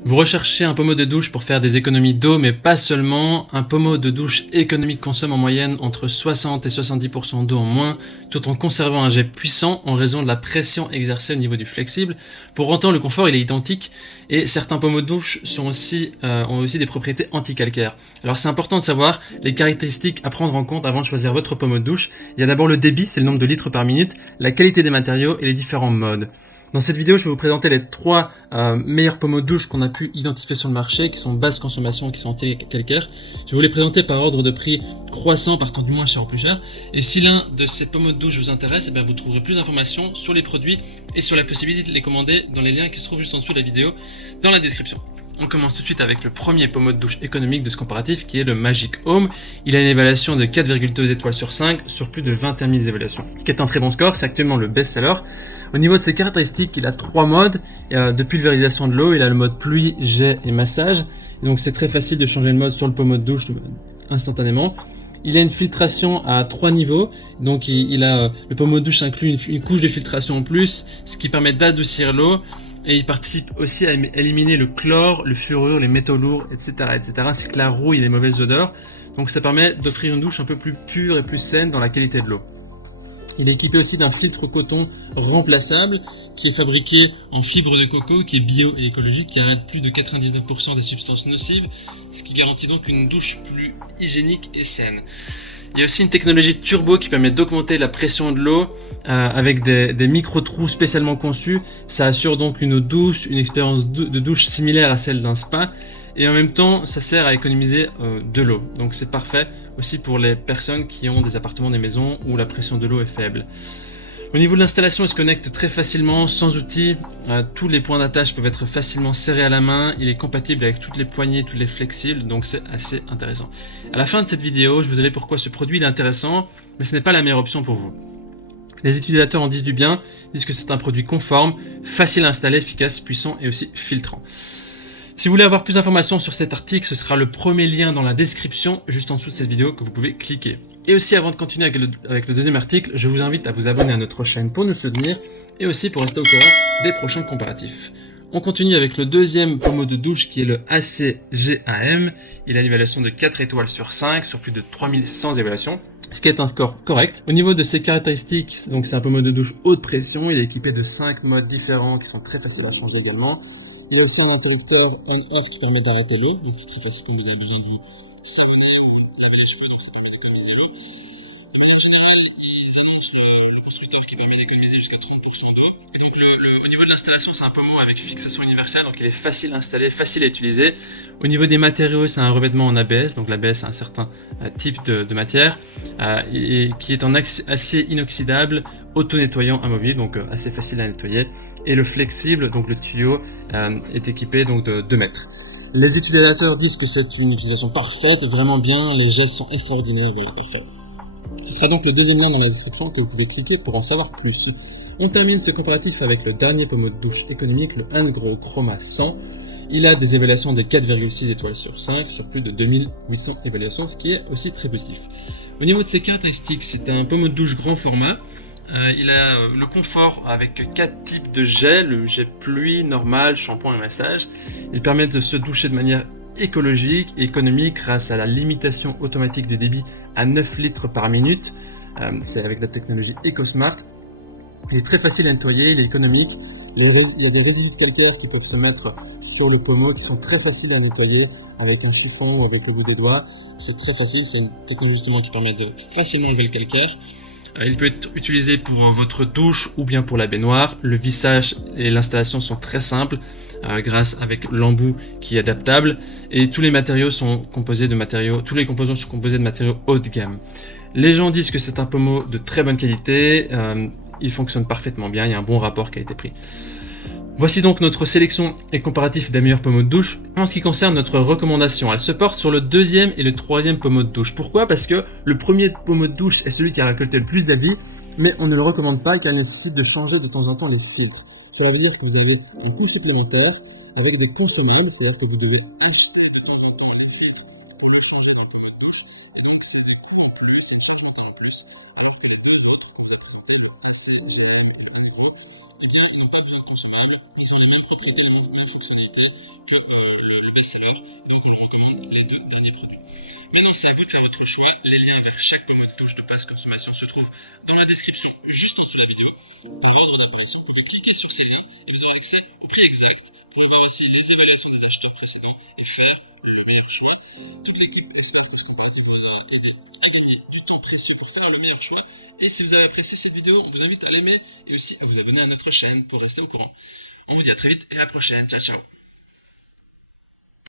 Vous recherchez un pommeau de douche pour faire des économies d'eau, mais pas seulement. Un pommeau de douche économique consomme en moyenne entre 60 et 70% d'eau en moins, tout en conservant un jet puissant en raison de la pression exercée au niveau du flexible. Pour autant, le confort il est identique et certains pommeaux de douche ont aussi des propriétés anti-calcaires. Alors c'est important de savoir les caractéristiques à prendre en compte avant de choisir votre pommeau de douche. Il y a d'abord le débit, c'est le nombre de litres par minute, la qualité des matériaux et les différents modes. Dans cette vidéo, je vais vous présenter les 3 meilleurs pommeaux de douche qu'on a pu identifier sur le marché, qui sont basse consommation et qui sont anti-calcaires. Je vais vous les présenter par ordre de prix croissant, partant du moins cher au plus cher. Et si l'un de ces pommeaux de douche vous intéresse, eh bien vous trouverez plus d'informations sur les produits et sur la possibilité de les commander dans les liens qui se trouvent juste en dessous de la vidéo, dans la description. On commence tout de suite avec le premier pommeau de douche économique de ce comparatif qui est le Magic Home. Il a une évaluation de 4,2 étoiles sur 5 sur plus de 21 000 évaluations. Ce qui est un très bon score, c'est actuellement le best-seller. Au niveau de ses caractéristiques, il a 3 modes de pulvérisation de l'eau. Il a le mode pluie, jet et massage. Et donc c'est très facile de changer le mode sur le pommeau de douche instantanément. Il a une filtration à 3 niveaux, donc le pommeau de douche inclut une couche de filtration en plus, ce qui permet d'adoucir l'eau. Et il participe aussi à éliminer le chlore, le fluorure, les métaux lourds, etc., ainsi que la rouille et les mauvaises odeurs. Donc ça permet d'offrir une douche un peu plus pure et plus saine dans la qualité de l'eau. Il est équipé aussi d'un filtre coton remplaçable qui est fabriqué en fibre de coco, qui est bio et écologique, qui arrête plus de 99% des substances nocives, ce qui garantit donc une douche plus hygiénique et saine. Il y a aussi une technologie turbo qui permet d'augmenter la pression de l'eau avec des micro-trous spécialement conçus. Ça assure donc une eau douce, une expérience de douche similaire à celle d'un spa. Et en même temps, ça sert à économiser de l'eau. Donc c'est parfait aussi pour les personnes qui ont des appartements, des maisons où la pression de l'eau est faible. Au niveau de l'installation, il se connecte très facilement, sans outils. Tous les points d'attache peuvent être facilement serrés à la main. Il est compatible avec toutes les poignées, toutes les flexibles, donc c'est assez intéressant. À la fin de cette vidéo, je vous dirai pourquoi ce produit est intéressant, mais ce n'est pas la meilleure option pour vous. Les utilisateurs en disent du bien, disent que c'est un produit conforme, facile à installer, efficace, puissant et aussi filtrant. Si vous voulez avoir plus d'informations sur cet article, ce sera le premier lien dans la description, juste en dessous de cette vidéo, que vous pouvez cliquer. Et aussi, avant de continuer avec le deuxième article, je vous invite à vous abonner à notre chaîne pour nous soutenir et aussi pour rester au courant des prochains comparatifs. On continue avec le deuxième pommeau de douche qui est le ACGAM. Il a une évaluation de 4 étoiles sur 5 sur plus de 3100 évaluations, ce qui est un score correct. Au niveau de ses caractéristiques, donc c'est un pommeau de douche haute pression. Il est équipé de 5 modes différents qui sont très faciles à changer également. Il a aussi un interrupteur on-off qui permet d'arrêter l'eau, donc c'est très facile quand vous avez besoin de vous savonner ou laver les cheveux, donc ça permet d'économiser l'eau. De manière générale, ils annoncent le constructeur qui permet d'économiser jusqu'à 30% d'eau. Et donc au niveau de l'installation, c'est un pommeau avec fixation universelle, donc il est facile à installer, facile à utiliser. Au niveau des matériaux, c'est un revêtement en ABS, donc l'ABS c'est un certain type de matière, et qui est en acier inoxydable, auto-nettoyant amovible, donc assez facile à nettoyer. Et le flexible, donc le tuyau, est équipé donc de 2 mètres. Les utilisateurs disent que c'est une utilisation parfaite, vraiment bien, les gestes sont extraordinaires, parfait. Ce sera donc le deuxième lien dans la description que vous pouvez cliquer pour en savoir plus. On termine ce comparatif avec le dernier pommeau de douche économique, le Hansgrohe Chroma 100. Il a des évaluations de 4,6 étoiles sur 5 sur plus de 2800 évaluations, ce qui est aussi très positif. Au niveau de ses caractéristiques, c'est un pommeau de douche grand format. Il a le confort avec 4 types de jets, le jet pluie, normal, shampoing et massage. Il permet de se doucher de manière écologique et économique grâce à la limitation automatique de débit à 9 litres par minute. C'est avec la technologie EcoSmart. Il est très facile à nettoyer, il est économique. Il y a des résidus de calcaire qui peuvent se mettre sur le pommeau qui sont très faciles à nettoyer avec un chiffon ou avec le bout des doigts. C'est très facile, c'est une technologie justement qui permet de facilement enlever le calcaire. Il peut être utilisé pour votre douche ou bien pour la baignoire. Le vissage et l'installation sont très simples grâce avec l'embout qui est adaptable et tous les matériaux sont composés de matériaux, tous les composants sont composés de matériaux haut de gamme. Les gens disent que c'est un pommeau de très bonne qualité, il fonctionne parfaitement bien, il y a un bon rapport qualité-prix. Voici donc notre sélection et comparatif des meilleurs pommeaux de douche. En ce qui concerne notre recommandation, elle se porte sur le deuxième et le troisième pommeau de douche. Pourquoi? Parce que le premier pommeau de douche est celui qui a récolté le plus d'avis, mais on ne le recommande pas car il nécessite de changer de temps en temps les filtres. Cela veut dire que vous avez un coût supplémentaire avec des consommables, c'est-à-dire que vous devez acheter de temps en temps les filtres pour le changer dans le pommeau de douche. Et donc c'est des coûts en plus, c'est une charge en plus. Alors que les deux autres que vous avez présentés, le ACGAM et le Hansgrohe, eh bien ils n'ont pas besoin de consommables. Ils ont les mêmes propriétés, les mêmes fonctionnalités que best-seller, donc on recommande les 2 derniers produits. Maintenant, c'est à vous de faire votre choix. Les liens vers chaque pommeau de douche de basse consommation se trouvent dans la description juste en dessous de la vidéo. Pour rendre des prix, vous pouvez cliquer sur ces liens et vous aurez accès au prix exact. Vous pouvez voir aussi les évaluations des acheteurs précédents et faire le meilleur choix. Toute l'équipe espère que ce qu'on va vous aider à gagner du temps précieux pour faire le meilleur choix. Et si vous avez apprécié cette vidéo, on vous invite à l'aimer et aussi à vous abonner à notre chaîne pour rester au courant. On vous dit à très vite et à la prochaine. Ciao ciao.